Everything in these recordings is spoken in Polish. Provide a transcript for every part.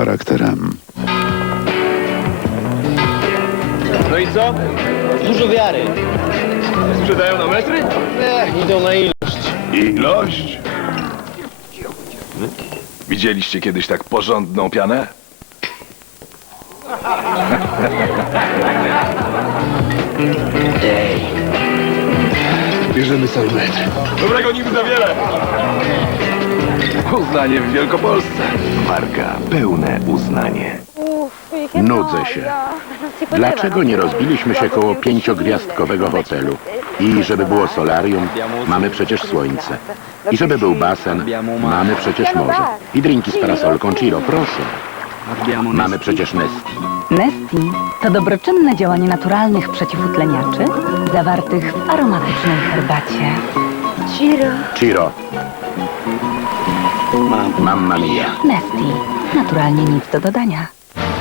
Charakterem. No i co? Dużo wiary. Sprzedają na metry? Nie, idą na ilość. Ilość? Widzieliście kiedyś tak porządną pianę? Bierzemy cały metr. Dobrego niby za wiele. Uznanie w Wielkopolsce. Warga, pełne uznanie. Nudzę się. Dlaczego nie rozbiliśmy się koło pięciogwiazdkowego hotelu? I żeby było solarium, mamy przecież słońce. I żeby był basen, mamy przecież morze. I drinki z parasolką Ciro, proszę. Mamy przecież Nesti. Nesti to dobroczynne działanie naturalnych przeciwutleniaczy zawartych w aromatycznej herbacie. Ciro. Mamma mia. Nesti. Naturalnie nic do dodania.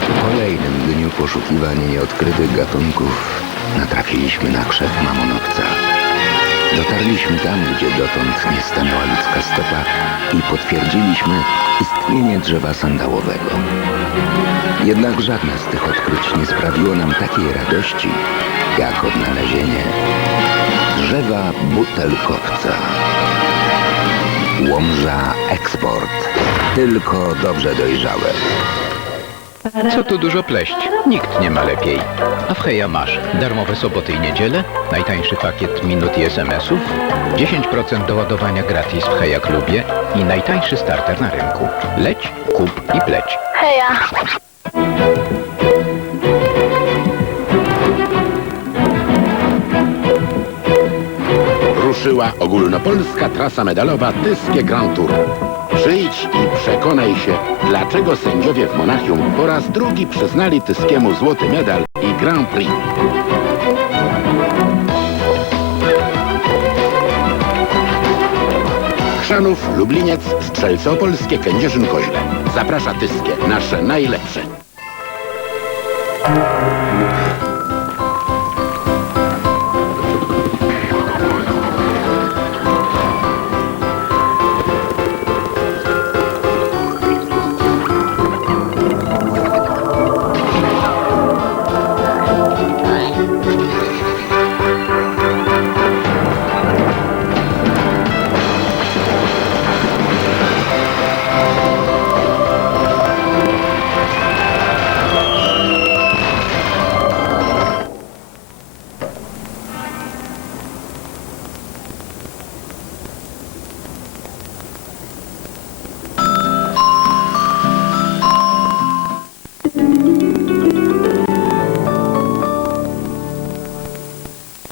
W kolejnym dniu poszukiwań nieodkrytych gatunków natrafiliśmy na krzew mamonowca. Dotarliśmy tam, gdzie dotąd nie stanęła ludzka stopa i potwierdziliśmy istnienie drzewa sandałowego. Jednak żadne z tych odkryć nie sprawiło nam takiej radości, jak odnalezienie drzewa butelkowca. Łomża eksport. Tylko dobrze dojrzałe. Co tu dużo pleść? Nikt nie ma lepiej. A w Heja masz darmowe soboty i niedziele, najtańszy pakiet minut i SMS-ów, 10% doładowania gratis w Heja Klubie i najtańszy starter na rynku. Leć, kup i pleć. Ruszyła ogólnopolska trasa medalowa Tyskie Grand Tour. Przyjdź i przekonaj się, dlaczego sędziowie w Monachium po raz drugi przyznali Tyskiemu złoty medal i Grand Prix. Chrzanów, Lubliniec, Strzelce Opolskie, Kędzierzyn-Koźle. Zaprasza Tyskie, nasze najlepsze.